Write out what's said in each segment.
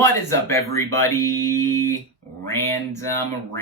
What is up, everybody? Random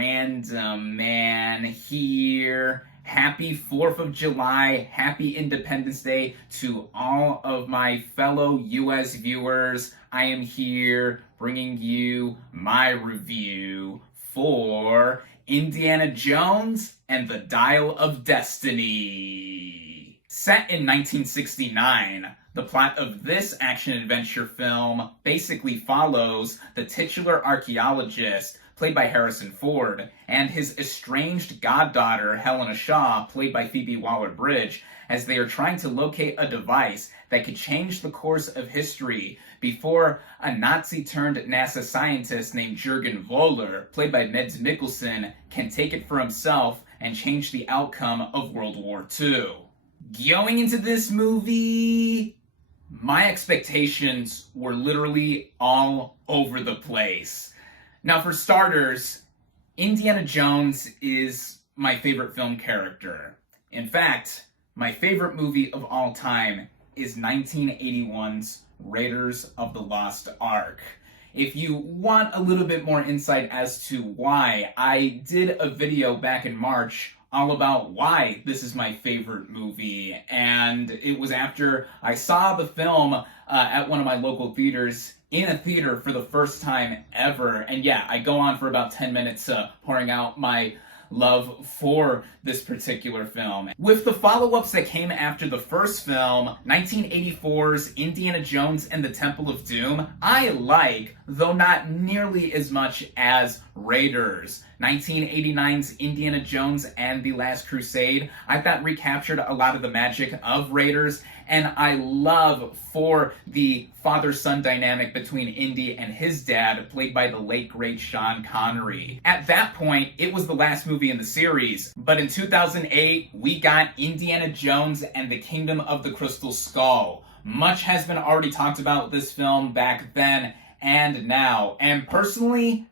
Man here. Happy 4th of July, happy Independence Day to all of my fellow US viewers. I am here bringing you my review for Indiana Jones and the Dial of Destiny. Set in 1969, the plot of this action-adventure film basically follows the titular archaeologist, played by Harrison Ford, and his estranged goddaughter, Helena Shaw, played by Phoebe Waller-Bridge, as they are trying to locate a device that could change the course of history before a Nazi-turned-NASA scientist named Jürgen Voller, played by Mads Mikkelsen, can take it for himself and change the outcome of World War II. Going into this movie, my expectations were literally all over the place. Now, for starters, Indiana Jones is my favorite film character. In fact, my favorite movie of all time is 1981's Raiders of the Lost Ark. If you want a little bit more insight as to why, I did a video back in March all about why this is my favorite movie, and it was after I saw the film at one of my local theaters in a theater for the first time ever. And yeah, I go on for about 10 minutes pouring out my love for this particular film. With the follow-ups that came after the first film, 1984's Indiana Jones and the Temple of Doom, I like, though not nearly as much as Raiders. 1989's Indiana Jones and the Last Crusade, I thought recaptured a lot of the magic of Raiders, and I love for the father-son dynamic between Indy and his dad, played by the late great Sean Connery. At that point, it was the last movie in the series, but in 2008, we got Indiana Jones and the Kingdom of the Crystal Skull. Much has been already talked about this film back then and now, and personally,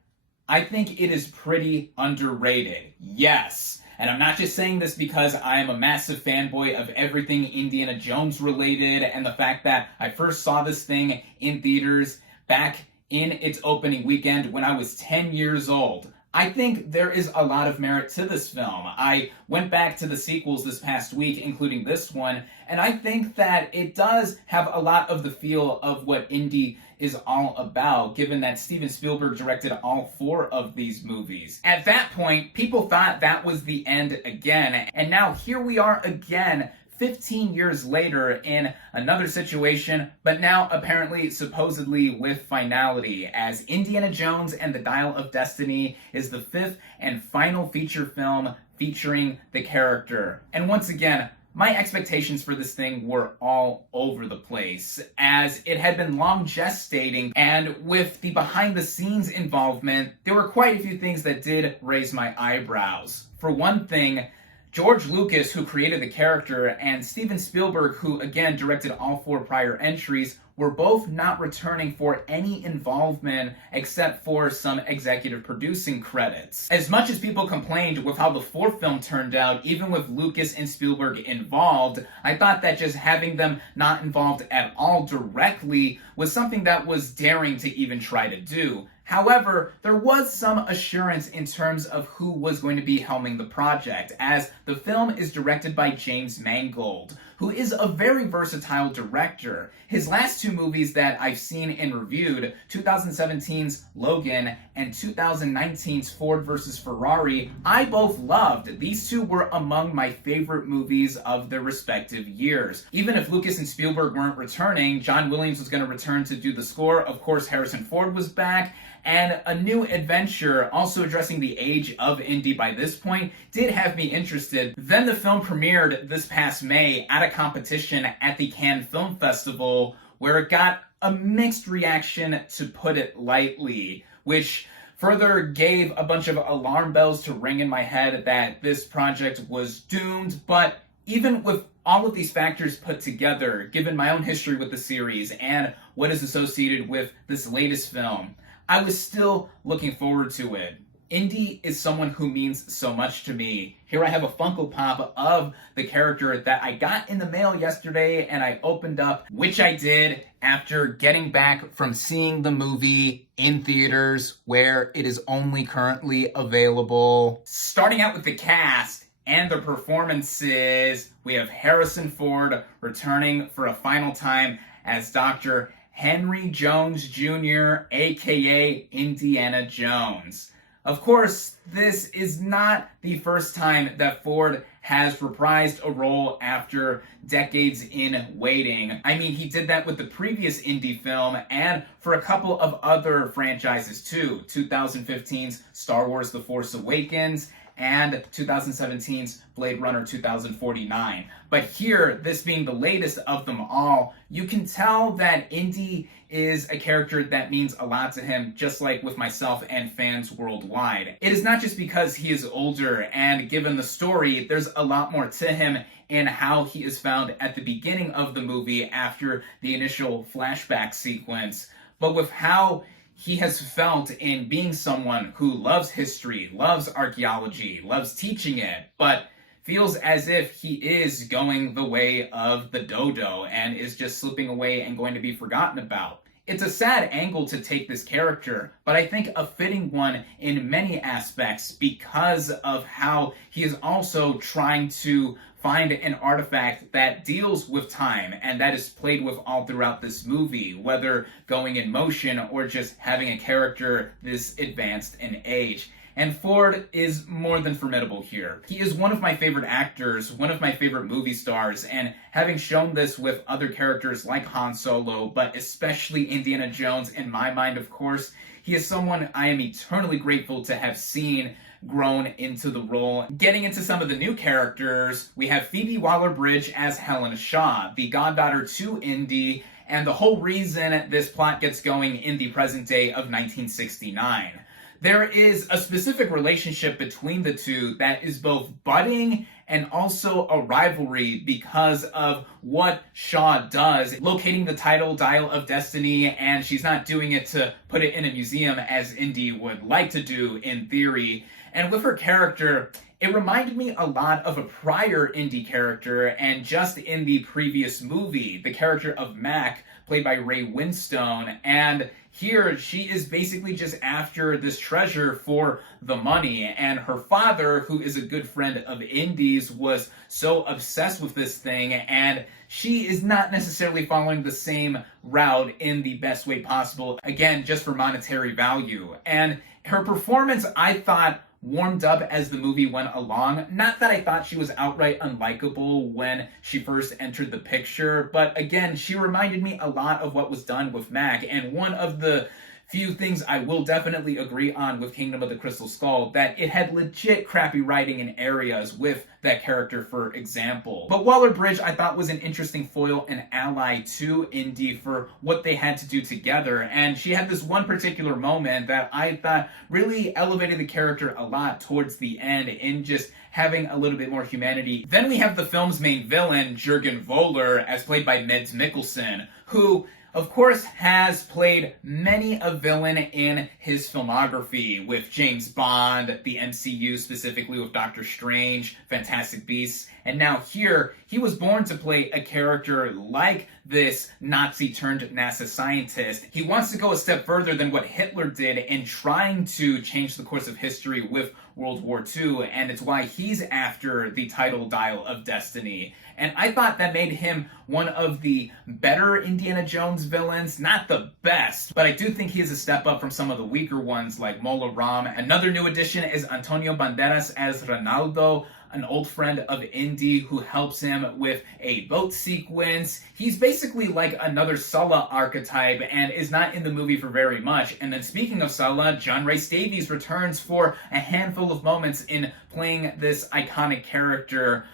I think it is pretty underrated. Yes. And I'm not just saying this because I am a massive fanboy of everything Indiana Jones related, and the fact that I first saw this thing in theaters back in its opening weekend when I was 10 years old. I think there is a lot of merit to this film. I went back to the sequels this past week, including this one, and I think that it does have a lot of the feel of what Indy is all about, given that Steven Spielberg directed all 4 of these movies. At that point, people thought that was the end again, and now here we are again 15 years later in another situation, but now apparently supposedly with finality, as Indiana Jones and the Dial of Destiny is the 5th and final feature film featuring the character. And once again, my expectations for this thing were all over the place, as it had been long gestating, and with the behind-the-scenes involvement, there were quite a few things that did raise my eyebrows. For one thing, George Lucas, who created the character, and Steven Spielberg, who again directed all 4 prior entries, were both not returning for any involvement except for some executive producing credits. As much as people complained with how the 4th film turned out, even with Lucas and Spielberg involved, I thought that just having them not involved at all directly was something that was daring to even try to do. However, there was some assurance in terms of who was going to be helming the project, as the film is directed by James Mangold, who is a very versatile director. His last 2 movies that I've seen and reviewed, 2017's Logan and 2019's Ford vs. Ferrari, I both loved. These 2 were among my favorite movies of their respective years. Even if Lucas and Spielberg weren't returning, John Williams was going to return to do the score. Of course, Harrison Ford was back, and a new adventure, also addressing the age of Indy by this point, did have me interested. Then the film premiered this past May at a competition at the Cannes Film Festival, where it got a mixed reaction, to put it lightly, which further gave a bunch of alarm bells to ring in my head that this project was doomed. But even with all of these factors put together, given my own history with the series and what is associated with this latest film, I was still looking forward to it. Indy is someone who means so much to me. Here I have a Funko Pop of the character that I got in the mail yesterday and I opened up, which I did after getting back from seeing the movie in theaters where it is only currently available. Starting out with the cast and the performances, we have Harrison Ford returning for a final time as Dr. Henry Jones Jr., aka Indiana Jones. Of course, this is not the first time that Ford has reprised a role after decades in waiting. I mean, he did that with the previous Indy film and for a couple of other franchises too. 2015's Star Wars The Force Awakens and 2017's Blade Runner 2049. But here, this being the latest of them all, you can tell that Indy is a character that means a lot to him, just like with myself and fans worldwide. It is not just because he is older, and given the story, there's a lot more to him in how he is found at the beginning of the movie after the initial flashback sequence, but with how he has felt in being someone who loves history, loves archaeology, loves teaching it, but feels as if he is going the way of the dodo and is just slipping away and going to be forgotten about. It's a sad angle to take this character, but I think a fitting one in many aspects because of how he is also trying to find an artifact that deals with time and that is played with all throughout this movie, whether going in motion or just having a character this advanced in age. And Ford is more than formidable here. He is one of my favorite actors, one of my favorite movie stars, and having shown this with other characters like Han Solo, but especially Indiana Jones, in my mind, of course, he is someone I am eternally grateful to have seen grown into the role. Getting into some of the new characters, we have Phoebe Waller-Bridge as Helen Shaw, the goddaughter to Indy, and the whole reason this plot gets going in the present day of 1969. There is a specific relationship between the two that is both budding and also a rivalry because of what Shaw does, locating the title Dial of Destiny, and she's not doing it to put it in a museum as Indy would like to do in theory. And with her character, it reminded me a lot of a prior Indy character, and just in the previous movie, the character of Mac, played by Ray Winstone, and here she is basically just after this treasure for the money, and her father, who is a good friend of Indy's, was so obsessed with this thing, and she is not necessarily following the same route in the best way possible, again, just for monetary value. And her performance, I thought, warmed up as the movie went along. Not that I thought she was outright unlikable when she first entered the picture, but again, she reminded me a lot of what was done with Mac, and one of the few things I will definitely agree on with Kingdom of the Crystal Skull, that it had legit crappy writing in areas with that character, for example. But Waller-Bridge, I thought, was an interesting foil and ally to Indy for what they had to do together, and she had this one particular moment that I thought really elevated the character a lot towards the end in just having a little bit more humanity. Then we have the film's main villain, Jürgen Voller, as played by Mads Mikkelsen, who of course, has played many a villain in his filmography, with James Bond, the MCU, specifically with Doctor Strange, Fantastic Beasts, and now here, he was born to play a character like this Nazi-turned-NASA scientist. He wants to go a step further than what Hitler did in trying to change the course of history with World War II, and it's why he's after the title Dial of Destiny. And I thought that made him one of the better Indiana Jones villains. Not the best, but I do think he is a step up from some of the weaker ones like Mola Ram. Another new addition is Antonio Banderas as Ronaldo, an old friend of Indy who helps him with a boat sequence. He's basically like another Sulla archetype and is not in the movie for very much. And then speaking of Sulla, John Rhys-Davies returns for a handful of moments in playing this iconic character.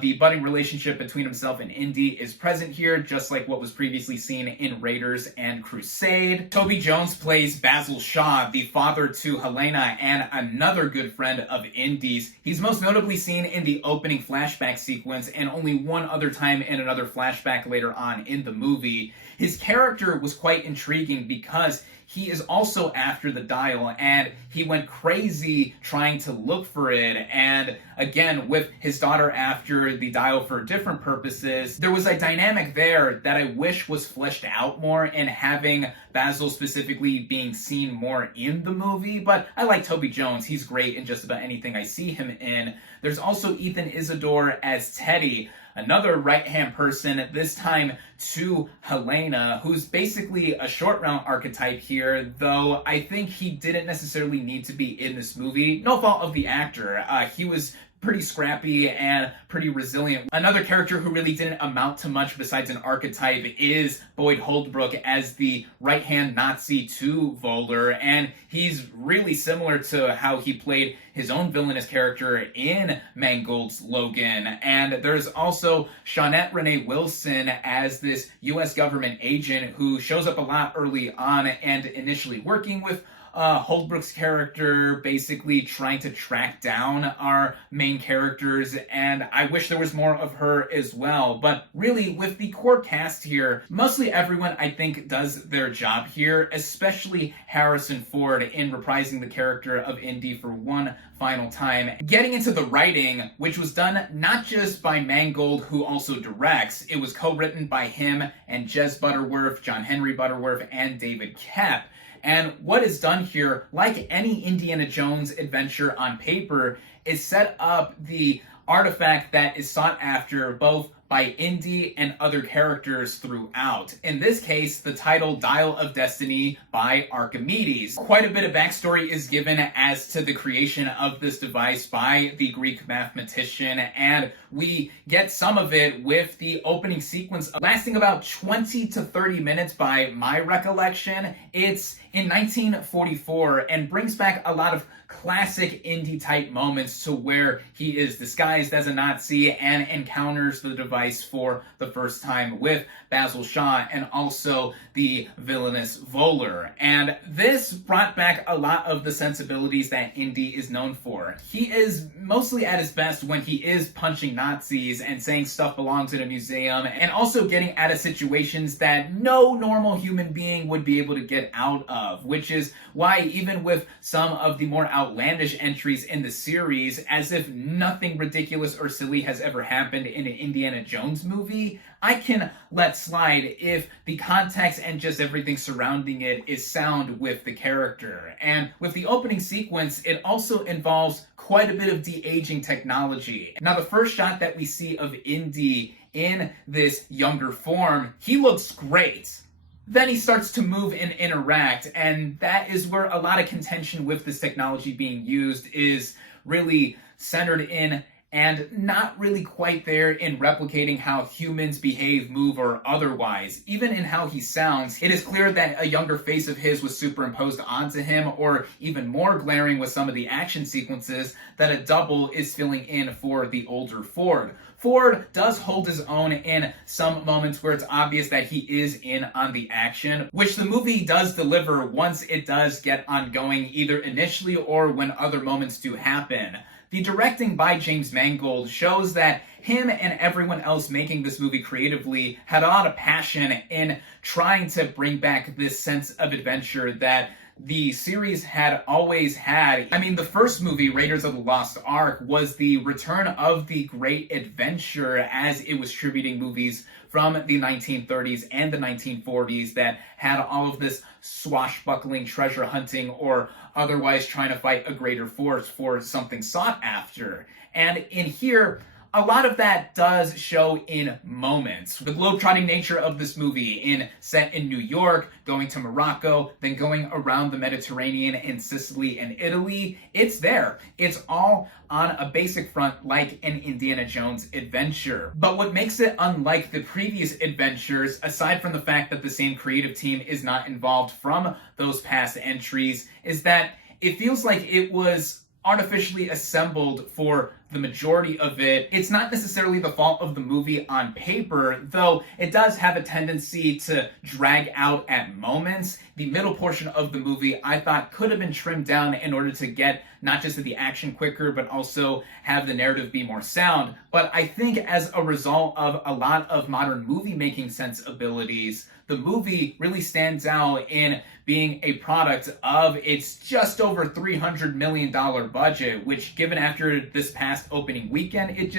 The budding relationship between himself and Indy is present here, just like what was previously seen in Raiders and Crusade. Toby Jones plays Basil Shaw, the father to Helena and another good friend of Indy's. He's most notably seen in the opening flashback sequence and only one other time in another flashback later on in the movie. His character was quite intriguing because he is also after the dial, and he went crazy trying to look for it. And again, with his daughter after the dial for different purposes, there was a dynamic there that I wish was fleshed out more, and having Basil specifically being seen more in the movie. But I like Toby Jones. He's great in just about anything I see him in. There's also Ethan Isidore as Teddy, another right-hand person, this time to Helena, who's basically a short-round archetype here, though I think he didn't necessarily need to be in this movie. No fault of the actor. He was pretty scrappy and pretty resilient. Another character who really didn't amount to much besides an archetype is Boyd Holbrook as the right-hand Nazi to Voller, and he's really similar to how he played his own villainous character in Mangold's Logan. And there's also Shawnette Renee Wilson as this U.S. government agent who shows up a lot early on and initially working with Holbrook's character, basically trying to track down our main characters, and I wish there was more of her as well. But really, with the core cast here, mostly everyone I think does their job here, especially Harrison Ford in reprising the character of Indy for one final time. Getting into the writing, which was done not just by Mangold, who also directs, it was co-written by him and Jez Butterworth, John Henry Butterworth, and David Koepp. And what is done here, like any Indiana Jones adventure on paper, is set up the artifact that is sought after both by Indy and other characters throughout. In this case, the title Dial of Destiny by Archimedes. Quite a bit of backstory is given as to the creation of this device by the Greek mathematician, and we get some of it with the opening sequence lasting about 20 to 30 minutes by my recollection. It's in 1944 and brings back a lot of classic Indy type moments to where he is disguised as a Nazi and encounters the device for the first time with Basil Shaw and also the villainous Voller. And this brought back a lot of the sensibilities that Indy is known for. He is mostly at his best when he is punching Nazis and saying stuff belongs in a museum, and also getting out of situations that no normal human being would be able to get out of, which is why even with some of the more outlandish entries in the series, as if nothing ridiculous or silly has ever happened in an Indiana Jones movie, I can let slide if the context and just everything surrounding it is sound with the character. And with the opening sequence, it also involves quite a bit of de-aging technology. Now, the first shot that we see of Indy in this younger form, he looks great. Then he starts to move and interact, and that is where a lot of contention with this technology being used is really centered in, and not really quite there in replicating how humans behave, move, or otherwise. Even in how he sounds, it is clear that a younger face of his was superimposed onto him, or even more glaring with some of the action sequences, that a double is filling in for the older Ford. Ford does hold his own in some moments where it's obvious that he is in on the action, which the movie does deliver once it does get ongoing, either initially or when other moments do happen. The directing by James Mangold shows that him and everyone else making this movie creatively had a lot of passion in trying to bring back this sense of adventure that the series had always had. I mean, the first movie, Raiders of the Lost Ark, was the return of the great adventure as it was tributing movies from the 1930s and the 1940s that had all of this swashbuckling treasure hunting or otherwise trying to fight a greater force for something sought after. And in here, a lot of that does show in moments. The globetrotting nature of this movie, set in New York, going to Morocco, then going around the Mediterranean in Sicily and Italy, it's there. It's all on a basic front like an Indiana Jones adventure. But what makes it unlike the previous adventures, aside from the fact that the same creative team is not involved from those past entries, is that it feels like it was artificially assembled for the majority of it. It's not necessarily the fault of the movie on paper, though it does have a tendency to drag out at moments. The middle portion of the movie I thought could have been trimmed down in order to get not just the action quicker, but also have the narrative be more sound. But I think as a result of a lot of modern movie making sensibilities, the movie really stands out in being a product of its just over $300 million budget, which given after this past opening weekend, it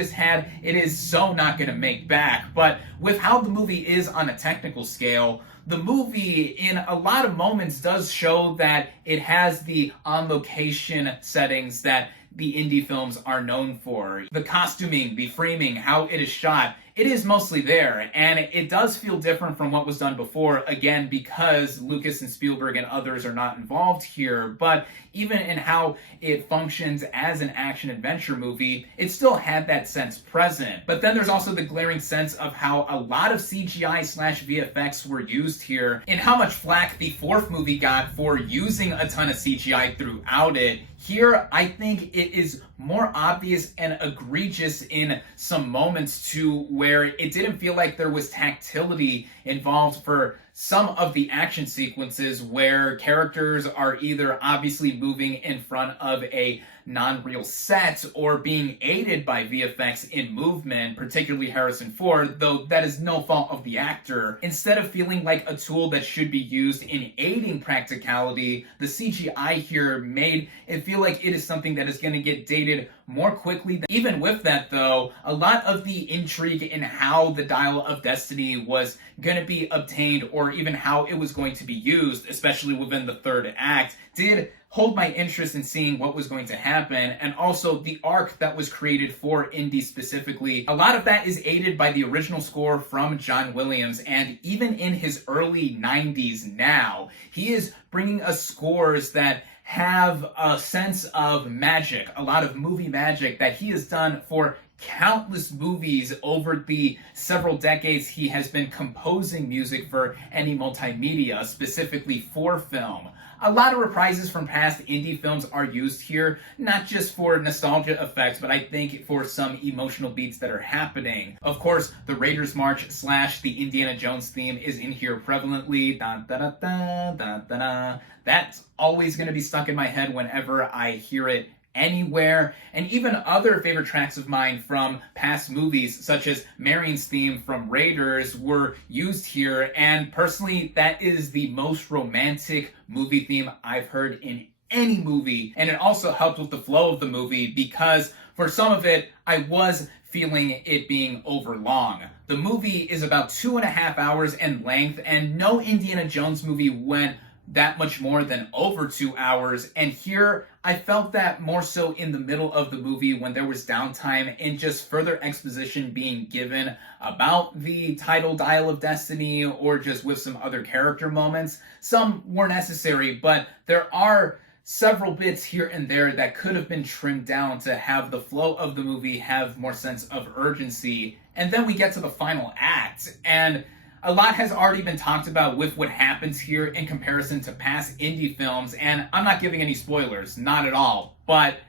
is so not going to make back. But with how the movie is on a technical scale, the movie in a lot of moments does show that it has the on-location settings that the Indy films are known for. The costuming, the framing, how it is shot, it is mostly there, and it does feel different from what was done before, again, because Lucas and Spielberg and others are not involved here, but even in how it functions as an action-adventure movie, it still had that sense present. But then there's also the glaring sense of how a lot of CGI/VFX were used here, and how much flack the fourth movie got for using a ton of CGI throughout it. Here, I think it is more obvious and egregious in some moments to where it didn't feel like there was tactility involved for some of the action sequences where characters are either obviously moving in front of a non-real set or being aided by VFX in movement, particularly Harrison Ford, though that is no fault of the actor. Instead of feeling like a tool that should be used in aiding practicality, the CGI here made it feel like it is something that is going to get dated more quickly. Even with that, though, a lot of the intrigue in how the Dial of Destiny was going to be obtained, or even how it was going to be used, especially within the third act, did hold my interest in seeing what was going to happen, and also the arc that was created for Indy specifically. A lot of that is aided by the original score from John Williams, and even in his early 90s now, he is bringing us scores that have a sense of magic, a lot of movie magic that he has done for countless movies over the several decades he has been composing music for any multimedia, specifically for film. A lot of reprises from past Indy films are used here, not just for nostalgia effects, but I think for some emotional beats that are happening. Of course, the Raiders March / the Indiana Jones theme is in here prevalently. Da, da, da, da, da, da, da. That's always going to be stuck in my head whenever I hear it anywhere. And even other favorite tracks of mine from past movies, such as Marion's theme from Raiders, were used here, and personally that is the most romantic movie theme I've heard in any movie, and it also helped with the flow of the movie because for some of it I was feeling it being overlong. The movie is about 2.5 hours in length, and no Indiana Jones movie went that much more than over 2 hours, and here I felt that more so in the middle of the movie when there was downtime and just further exposition being given about the title Dial of Destiny, or just with some other character moments. Some were necessary, but there are several bits here and there that could have been trimmed down to have the flow of the movie have more sense of urgency. And then we get to the final act, and a lot has already been talked about with what happens here in comparison to past Indy films, and I'm not giving any spoilers, not at all. But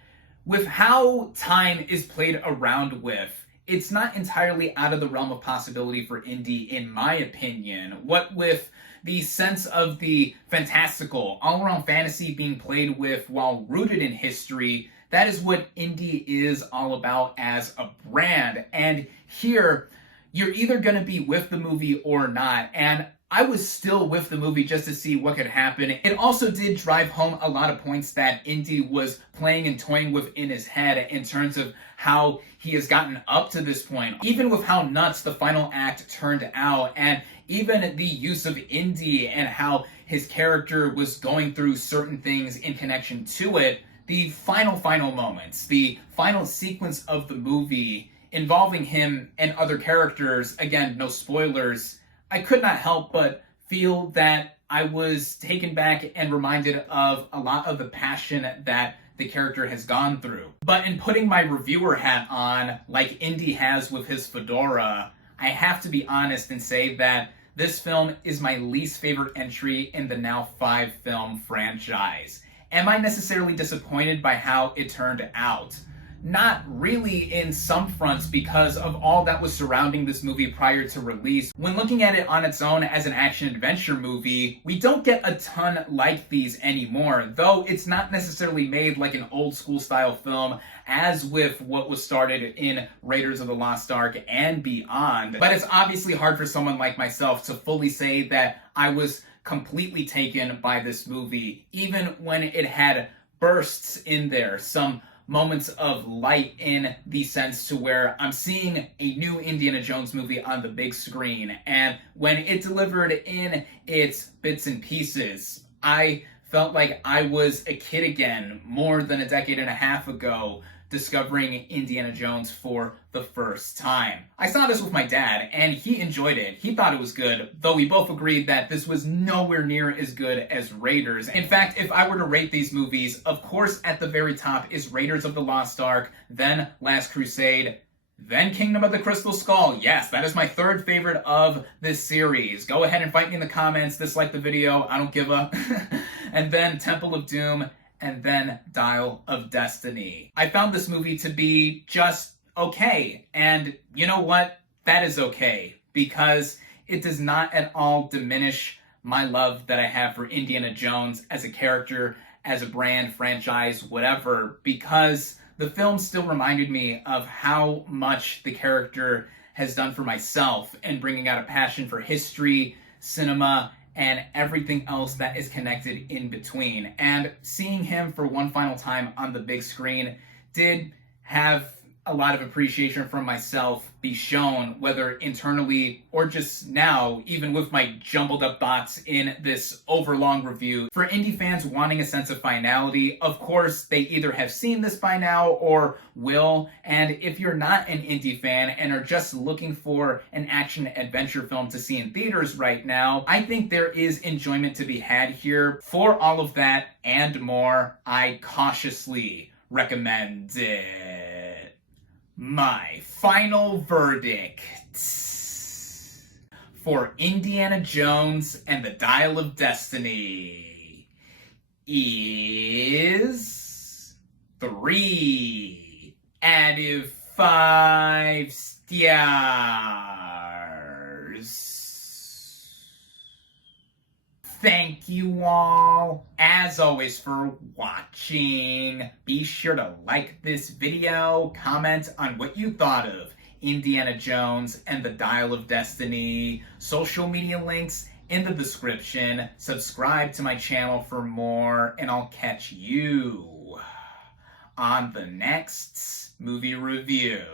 with how time is played around with, it's not entirely out of the realm of possibility for Indy, in my opinion. What with the sense of the fantastical, all-around fantasy being played with while rooted in history, that is what Indy is all about as a brand. And here, you're either going to be with the movie or not, and I was still with the movie just to see what could happen. It also did drive home a lot of points that Indy was playing and toying with in his head in terms of how he has gotten up to this point, even with how nuts the final act turned out, and even the use of Indy and how his character was going through certain things in connection to it. The final moments, the final sequence of the movie involving him and other characters, again, no spoilers, I could not help but feel that I was taken back and reminded of a lot of the passion that the character has gone through. But in putting my reviewer hat on, like Indy has with his fedora, I have to be honest and say that this film is my least favorite entry in the now 5-film franchise. Am I necessarily disappointed by how it turned out? not really in some fronts because of all that was surrounding this movie prior to release. When looking at it on its own as an action-adventure movie, we don't get a ton like these anymore, though it's not necessarily made like an old-school style film as with what was started in Raiders of the Lost Ark and beyond. But it's obviously hard for someone like myself to fully say that I was completely taken by this movie, even when it had bursts in there, some moments of light in the sense to where I'm seeing a new Indiana Jones movie on the big screen, and when it delivered in its bits and pieces, I felt like I was a kid again, more than a decade and a half ago, discovering Indiana Jones for the first time. I saw this with my dad, and he enjoyed it. He thought it was good, though we both agreed that this was nowhere near as good as Raiders. In fact, if I were to rate these movies, of course at the very top is Raiders of the Lost Ark, then Last Crusade, then Kingdom of the Crystal Skull. Yes, that is my third favorite of this series. Go ahead and fight me in the comments, dislike the video, I don't give a. And then Temple of Doom, and then Dial of Destiny. I found this movie to be just okay, and you know what? That is okay, because it does not at all diminish my love that I have for Indiana Jones as a character, as a brand, franchise, whatever, because the film still reminded me of how much the character has done for myself in bringing out a passion for history, cinema, and everything else that is connected in between. And seeing him for one final time on the big screen did have a lot of appreciation from myself be shown, whether internally or just now, even with my jumbled up thoughts in this overlong review. For Indy fans wanting a sense of finality, of course, they either have seen this by now or will, and if you're not an Indy fan and are just looking for an action-adventure film to see in theaters right now, I think there is enjoyment to be had here. For all of that and more, I cautiously recommend it. My final verdict for Indiana Jones and the Dial of Destiny is 3 out of 5 stars. Thank you all, as always, for watching. Be sure to like this video, comment on what you thought of Indiana Jones and the Dial of Destiny. Social media links in the description. Subscribe to my channel for more, and I'll catch you on the next movie review.